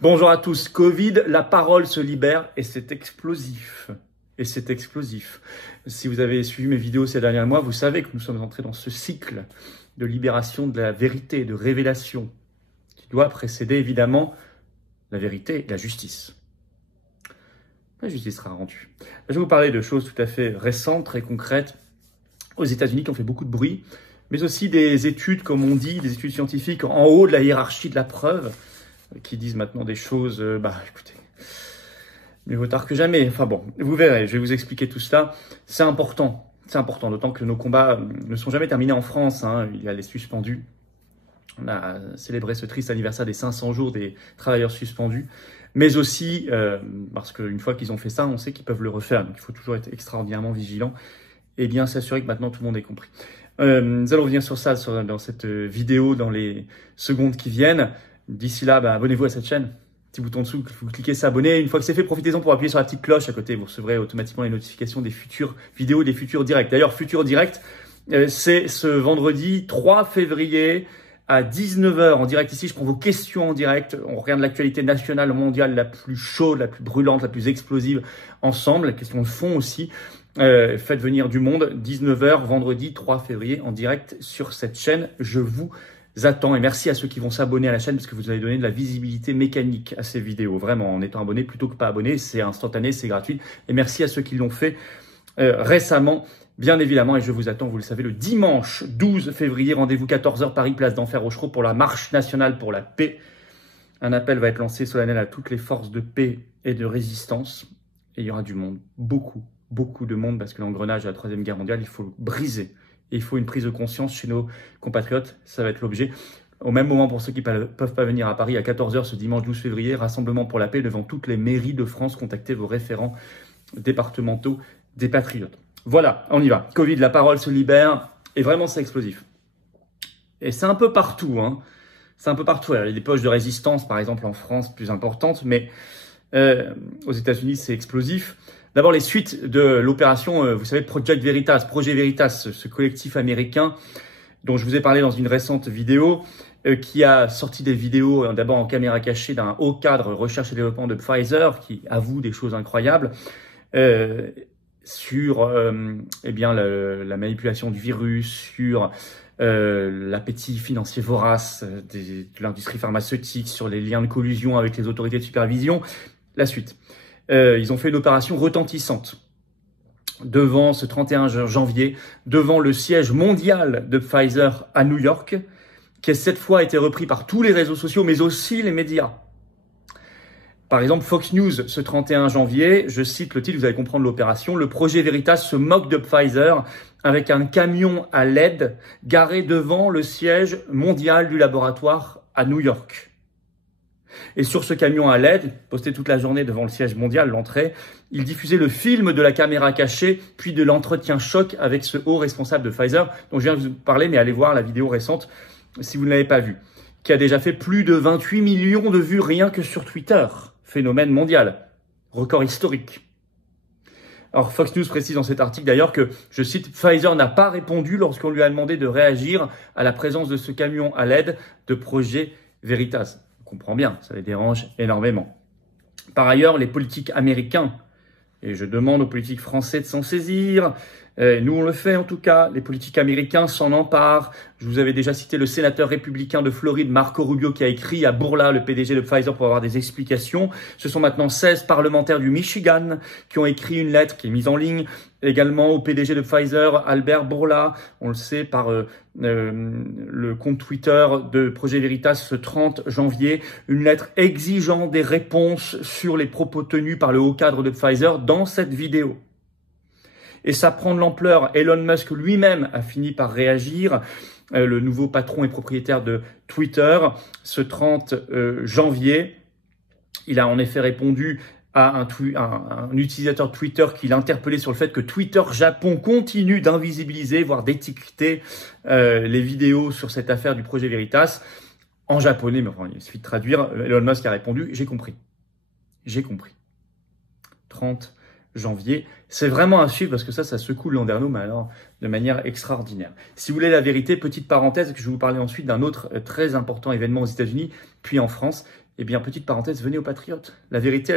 Bonjour à tous. Covid, la parole se libère et c'est explosif. Et c'est explosif. Si vous avez suivi mes vidéos ces derniers mois, vous savez que nous sommes entrés dans ce cycle de libération de la vérité, de révélation, qui doit précéder évidemment la vérité et la justice. La justice sera rendue. Je vais vous parler de choses tout à fait récentes, très concrètes, aux États-Unis qui ont fait beaucoup de bruit, mais aussi des études, comme on dit, des études scientifiques en haut de la hiérarchie de la preuve, qui disent maintenant des choses, écoutez, mieux vaut tard que jamais. Enfin bon, vous verrez, je vais vous expliquer tout cela. C'est important, d'autant que nos combats ne sont jamais terminés en France. Il y a les suspendus. On a célébré ce triste anniversaire des 500 jours des travailleurs suspendus, mais aussi parce qu'une fois qu'ils ont fait ça, on sait qu'ils peuvent le refaire. Donc il faut toujours être extraordinairement vigilant et bien s'assurer que maintenant tout le monde ait compris. Nous allons revenir sur ça dans cette vidéo, dans les secondes qui viennent. D'ici là, abonnez-vous à cette chaîne. Petit bouton dessous, vous cliquez s'abonner. Une fois que c'est fait, profitez-en pour appuyer sur la petite cloche à côté. Vous recevrez automatiquement les notifications des futures vidéos, des futurs directs. D'ailleurs, futur direct, c'est ce vendredi 3 février à 19 h en direct ici. Je prends vos questions en direct. On regarde l'actualité nationale, mondiale la plus chaude, la plus brûlante, la plus explosive ensemble. La question de fond aussi. Faites venir du monde, 19 h vendredi 3 février en direct sur cette chaîne. Je vous attends et merci à ceux qui vont s'abonner à la chaîne parce que vous avez donné de la visibilité mécanique à ces vidéos. Vraiment, en étant abonné plutôt que pas abonné, c'est instantané, c'est gratuit. Et merci à ceux qui l'ont fait récemment, bien évidemment. Et je vous attends, vous le savez, le dimanche 12 février, rendez-vous 14 h Paris, place d'Enfer Rochereau pour la marche nationale pour la paix. Un appel va être lancé solennel à toutes les forces de paix et de résistance. Et il y aura du monde, beaucoup de monde, parce que l'engrenage de la Troisième Guerre mondiale, il faut le briser. Et il faut une prise de conscience chez nos compatriotes, ça va être l'objet. Au même moment, pour ceux qui ne peuvent pas venir à Paris, à 14 h ce dimanche 12 février, rassemblement pour la paix devant toutes les mairies de France. Contactez vos référents départementaux des Patriotes. Voilà, on y va. Covid, la parole se libère. Et vraiment, c'est explosif. Et c'est un peu partout. C'est un peu partout. Il y a des poches de résistance, par exemple, en France, plus importantes. Mais aux États-Unis, c'est explosif. D'abord, les suites de l'opération, vous savez, Project Veritas, Projet Veritas, ce collectif américain dont je vous ai parlé dans une récente vidéo, qui a sorti des vidéos d'abord en caméra cachée d'un haut cadre recherche et développement de Pfizer, qui avoue des choses incroyables sur la manipulation du virus, sur l'appétit financier vorace de l'industrie pharmaceutique, sur les liens de collusion avec les autorités de supervision. La suite. Ils ont fait une opération retentissante devant ce 31 janvier, devant le siège mondial de Pfizer à New York, qui a cette fois été repris par tous les réseaux sociaux, mais aussi les médias. Par exemple, Fox News, ce 31 janvier, je cite le titre, vous allez comprendre l'opération, le projet Veritas se moque de Pfizer avec un camion à LED garé devant le siège mondial du laboratoire à New York. Et sur ce camion à LED, posté toute la journée devant le siège mondial, l'entrée, il diffusait le film de la caméra cachée, puis de l'entretien choc avec ce haut responsable de Pfizer, dont je viens de vous parler, mais allez voir la vidéo récente si vous ne l'avez pas vue, qui a déjà fait plus de 28 millions de vues rien que sur Twitter. Phénomène mondial, record historique. Alors Fox News précise dans cet article d'ailleurs que, je cite, Pfizer n'a pas répondu lorsqu'on lui a demandé de réagir à la présence de ce camion à LED de projet Veritas. On comprend bien, ça les dérange énormément. Par ailleurs, les politiques américains, et je demande aux politiques français de s'en saisir, nous on le fait en tout cas, les politiques américains s'en emparent. Je vous avais déjà cité le sénateur républicain de Floride, Marco Rubio, qui a écrit à Bourla, le PDG de Pfizer, pour avoir des explications. Ce sont maintenant 16 parlementaires du Michigan qui ont écrit une lettre qui est mise en ligne également au PDG de Pfizer, Albert Bourla, on le sait par le compte Twitter de Projet Veritas ce 30 janvier, une lettre exigeant des réponses sur les propos tenus par le haut cadre de Pfizer dans cette vidéo. Et ça prend de l'ampleur. Elon Musk lui-même a fini par réagir, le nouveau patron et propriétaire de Twitter, ce 30 janvier. Il a en effet répondu à un utilisateur Twitter qui l'interpellait sur le fait que Twitter Japon continue d'invisibiliser, voire d'étiqueter les vidéos sur cette affaire du projet Veritas en japonais. Mais enfin, il suffit de traduire. Elon Musk a répondu « J'ai compris. J'ai compris. » 30 janvier. C'est vraiment à suivre parce que ça secoue le Landerneau, mais alors de manière extraordinaire. Si vous voulez la vérité, petite parenthèse, que je vais vous parler ensuite d'un autre très important événement aux États-Unis, puis en France. Eh bien, petite parenthèse, venez aux Patriotes. La vérité,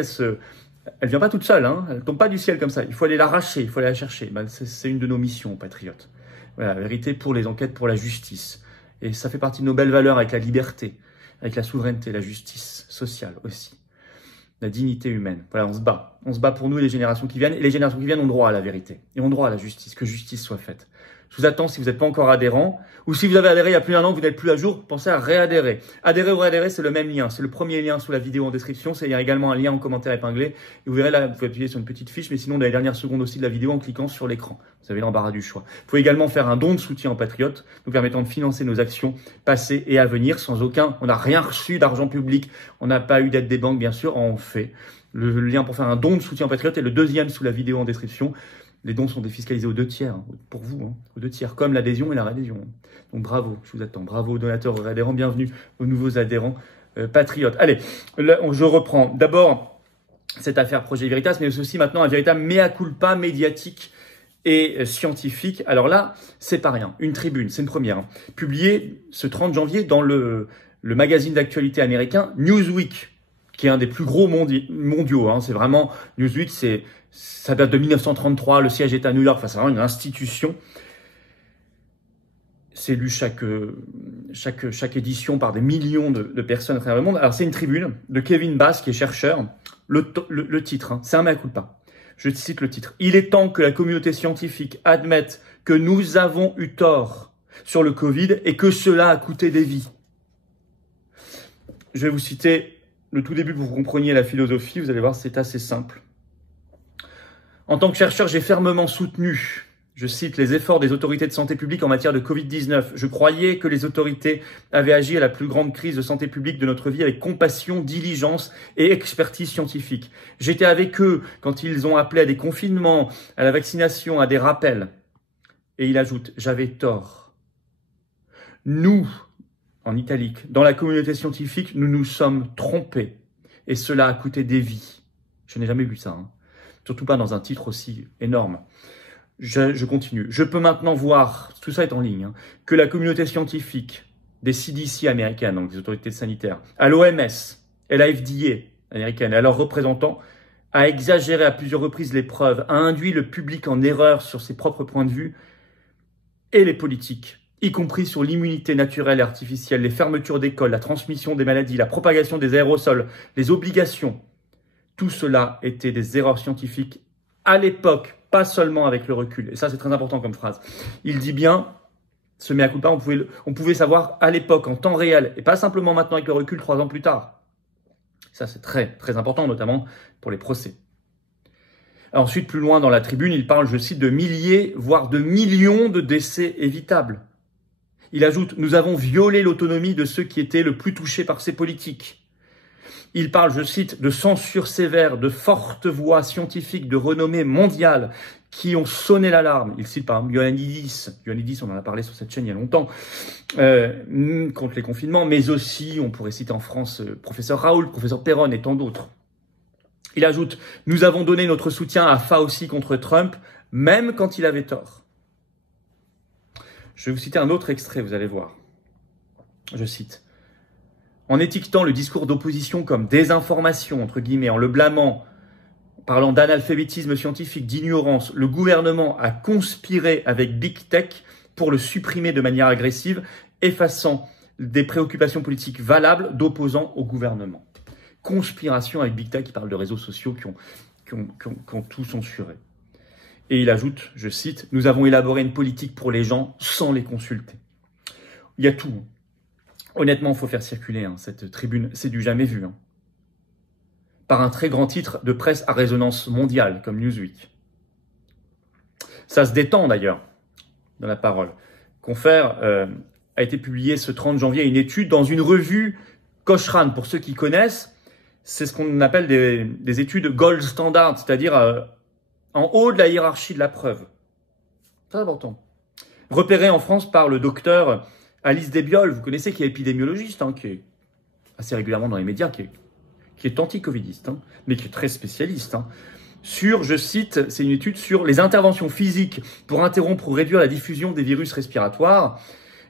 elle vient pas toute seule, hein. Elle tombe pas du ciel comme ça. Il faut aller l'arracher, il faut aller la chercher. Ben, c'est une de nos missions, Patriotes. Voilà, la vérité pour les enquêtes, pour la justice. Et ça fait partie de nos belles valeurs avec la liberté, avec la souveraineté, la justice sociale aussi, la dignité humaine. Voilà, on se bat. On se bat pour nous et les générations qui viennent. Et les générations qui viennent ont droit à la vérité. Et ont droit à la justice, que justice soit faite. Je vous attends si vous n'êtes pas encore adhérent. Ou si vous avez adhéré il y a plus d'un an, vous n'êtes plus à jour, pensez à réadhérer. Adhérer ou réadhérer, c'est le même lien. C'est le premier lien sous la vidéo en description. Il y a également un lien en commentaire épinglé. Et vous verrez là, vous pouvez appuyer sur une petite fiche, mais sinon dans les dernières secondes aussi de la vidéo en cliquant sur l'écran. Vous avez l'embarras du choix. Vous pouvez également faire un don de soutien en Patriotes, nous permettant de financer nos actions passées et à venir sans aucun. On n'a rien reçu d'argent public. On n'a pas eu d'aide des banques, bien sûr. On fait. Le lien pour faire un don de soutien en Patriotes est le deuxième sous la vidéo en description. Les dons sont défiscalisés aux 2 tiers, hein, pour vous, hein, aux 2 tiers, comme l'adhésion et la réadhésion. Donc bravo, je vous attends. Bravo aux donateurs, aux adhérents, bienvenue aux nouveaux adhérents patriotes. Allez, là, je reprends. D'abord, cette affaire Projet Veritas, mais aussi maintenant un véritable mea culpa médiatique et scientifique. Alors là, c'est pas rien. Une tribune, c'est une première, hein, publiée ce 30 janvier dans le magazine d'actualité américain Newsweek, qui est un des plus gros mondiaux. Hein. C'est vraiment, Newsweek, ça date de 1933, le siège est à New York, enfin, c'est vraiment une institution. C'est lu chaque édition par des millions de personnes à travers le monde. Alors, c'est une tribune de Kevin Bass, qui est chercheur. Le titre, hein, c'est un mea culpa. Je cite le titre. « Il est temps que la communauté scientifique admette que nous avons eu tort sur le Covid et que cela a coûté des vies. » Je vais vous citer le tout début pour que vous compreniez la philosophie. Vous allez voir, c'est assez simple. En tant que chercheur, j'ai fermement soutenu, je cite, les efforts des autorités de santé publique en matière de Covid-19. Je croyais que les autorités avaient agi à la plus grande crise de santé publique de notre vie avec compassion, diligence et expertise scientifique. J'étais avec eux quand ils ont appelé à des confinements, à la vaccination, à des rappels. Et il ajoute, j'avais tort. Nous, en italique, dans la communauté scientifique, nous nous sommes trompés. Et cela a coûté des vies. Je n'ai jamais vu ça, hein. Surtout pas dans un titre aussi énorme. Je continue. Je peux maintenant voir, tout ça est en ligne, hein, que la communauté scientifique des CDC américaines, donc des autorités sanitaires, à l'OMS et la FDA américaine, et à leurs représentants, a exagéré à plusieurs reprises les preuves, a induit le public en erreur sur ses propres points de vue, et les politiques, y compris sur l'immunité naturelle et artificielle, les fermetures d'écoles, la transmission des maladies, la propagation des aérosols, les obligations. Tout cela était des erreurs scientifiques à l'époque, pas seulement avec le recul. Et ça, c'est très important comme phrase. Il dit bien, ce mea culpa, on pouvait savoir à l'époque, en temps réel, et pas simplement maintenant avec le recul 3 ans plus tard. Ça, c'est très, très important, notamment pour les procès. Ensuite, plus loin dans la tribune, il parle, je cite, de milliers, voire de millions de décès évitables. Il ajoute, nous avons violé l'autonomie de ceux qui étaient le plus touchés par ces politiques. Il parle, je cite, de censure sévère, de fortes voix scientifiques de renommée mondiale qui ont sonné l'alarme. Il cite par exemple Ioannidis, on en a parlé sur cette chaîne il y a longtemps, contre les confinements, mais aussi, on pourrait citer en France, professeur Raoult, professeur Perron et tant d'autres. Il ajoute, nous avons donné notre soutien à Fauci contre Trump, même quand il avait tort. Je vais vous citer un autre extrait, vous allez voir. Je cite. En étiquetant le discours d'opposition comme désinformation, entre guillemets, en le blâmant, parlant d'analphabétisme scientifique, d'ignorance, le gouvernement a conspiré avec Big Tech pour le supprimer de manière agressive, effaçant des préoccupations politiques valables d'opposants au gouvernement. Conspiration avec Big Tech, qui parle de réseaux sociaux qui ont tout censuré. Et il ajoute, je cite, « Nous avons élaboré une politique pour les gens sans les consulter. » Il y a tout. Honnêtement, il faut faire circuler cette tribune, c'est du jamais vu. Par un très grand titre de presse à résonance mondiale, comme Newsweek. Ça se détend d'ailleurs, dans la parole. Confrère a été publié ce 30 janvier une étude dans une revue Cochrane. Pour ceux qui connaissent, c'est ce qu'on appelle des études gold standard, c'est-à-dire en haut de la hiérarchie de la preuve. Très important. Repéré en France par le docteur Alice Desbioles, vous connaissez, qui est épidémiologiste, qui est assez régulièrement dans les médias, qui est anti-covidiste, mais qui est très spécialiste. Sur, je cite, c'est une étude sur les interventions physiques pour interrompre ou réduire la diffusion des virus respiratoires.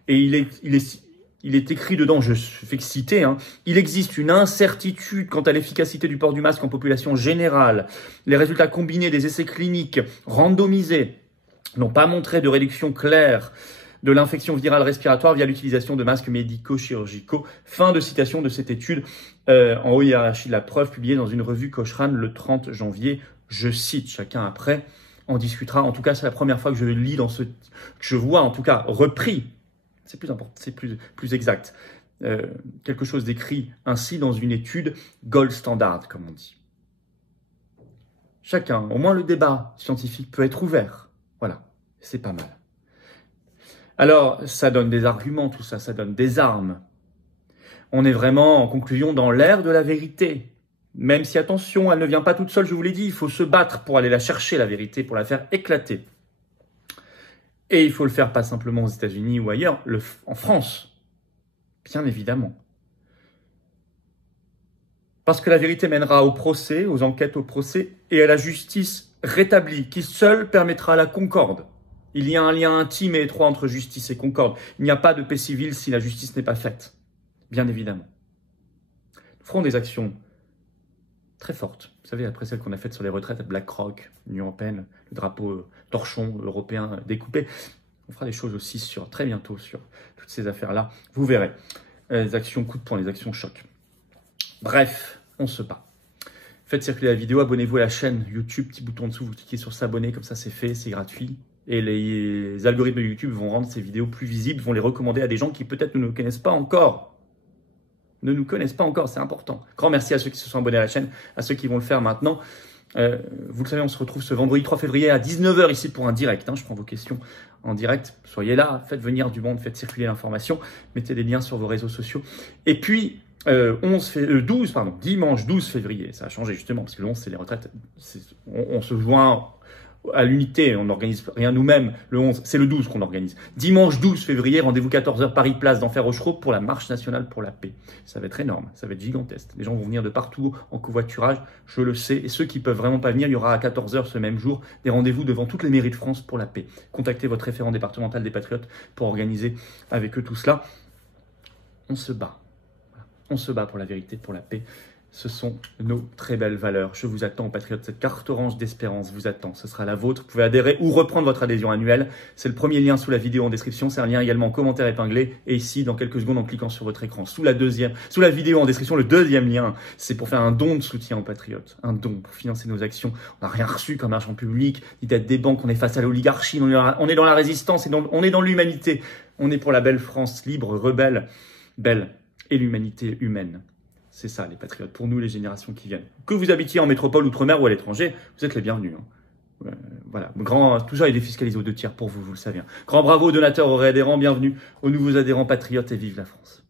Et il est il est écrit dedans, je fais que citer, hein, il existe une incertitude quant à l'efficacité du port du masque en population générale. Les résultats combinés des essais cliniques randomisés n'ont pas montré de réduction claire de l'infection virale respiratoire via l'utilisation de masques médico-chirurgicaux. Fin de citation de cette étude en haut hiérarchie de la preuve publiée dans une revue Cochrane le 30 janvier. Je cite, chacun après en discutera. En tout cas, c'est la première fois que je lis que je vois en tout cas repris. C'est plus important, c'est plus exact. Quelque chose d'écrit ainsi dans une étude gold standard, comme on dit. Chacun, au moins le débat scientifique peut être ouvert. Voilà, c'est pas mal. Alors, ça donne des arguments, tout ça, ça donne des armes. On est vraiment, en conclusion, dans l'ère de la vérité. Même si, attention, elle ne vient pas toute seule, je vous l'ai dit, il faut se battre pour aller la chercher, la vérité, pour la faire éclater. Et il faut le faire pas simplement aux États-Unis ou ailleurs, en France, bien évidemment. Parce que la vérité mènera au procès, aux enquêtes au procès, et à la justice rétablie, qui seule permettra la concorde. Il y a un lien intime et étroit entre justice et concorde. Il n'y a pas de paix civile si la justice n'est pas faite, bien évidemment. Nous ferons des actions très fortes. Vous savez, après celles qu'on a faites sur les retraites à BlackRock, l'Union européenne, le drapeau torchon européen découpé, on fera des choses aussi très bientôt sur toutes ces affaires-là. Vous verrez, les actions coup de poing, les actions choc. Bref, on se bat. Faites circuler la vidéo, abonnez-vous à la chaîne YouTube, petit bouton en dessous, vous cliquez sur s'abonner, comme ça c'est fait, c'est gratuit. Et les algorithmes de YouTube vont rendre ces vidéos plus visibles, vont les recommander à des gens qui peut-être ne nous connaissent pas encore. Ne nous connaissent pas encore, c'est important. Grand merci à ceux qui se sont abonnés à la chaîne, à ceux qui vont le faire maintenant. Vous le savez, on se retrouve ce vendredi 3 février à 19 h ici pour un direct. Je prends vos questions en direct. Soyez là, faites venir du monde, faites circuler l'information, mettez des liens sur vos réseaux sociaux. Et puis, dimanche 12 février, ça a changé justement, parce que le 11, c'est les retraites. On se joint à l'unité, on n'organise rien nous-mêmes. Le 11, c'est le 12 qu'on organise. Dimanche 12 février, rendez-vous 14 h Paris, place d'Enfer Rochereau pour la marche nationale pour la paix. Ça va être énorme, ça va être gigantesque. Les gens vont venir de partout en covoiturage, je le sais. Et ceux qui peuvent vraiment pas venir, il y aura à 14 h ce même jour des rendez-vous devant toutes les mairies de France pour la paix. Contactez votre référent départemental des Patriotes pour organiser avec eux tout cela. On se bat. On se bat pour la vérité, pour la paix. Ce sont nos très belles valeurs. Je vous attends, patriotes. Cette carte orange d'espérance vous attend. Ce sera la vôtre. Vous pouvez adhérer ou reprendre votre adhésion annuelle. C'est le premier lien sous la vidéo en description. C'est un lien également en commentaire épinglé. Et ici, dans quelques secondes, en cliquant sur votre écran. Sous la vidéo en description, le deuxième lien, c'est pour faire un don de soutien aux patriotes. Un don pour financer nos actions. On n'a rien reçu comme argent public, ni d'aide des banques. On est face à l'oligarchie. On est dans la résistance et on est dans l'humanité. On est pour la belle France libre, rebelle, belle et l'humanité humaine. C'est ça, les patriotes, pour nous, les générations qui viennent. Que vous habitiez en métropole, outre-mer ou à l'étranger, vous êtes les bienvenus. Voilà, tout ça est défiscalisé aux 2 tiers pour vous, vous le savez. Grand bravo aux donateurs, aux réadhérents, bienvenue aux nouveaux adhérents patriotes et vive la France.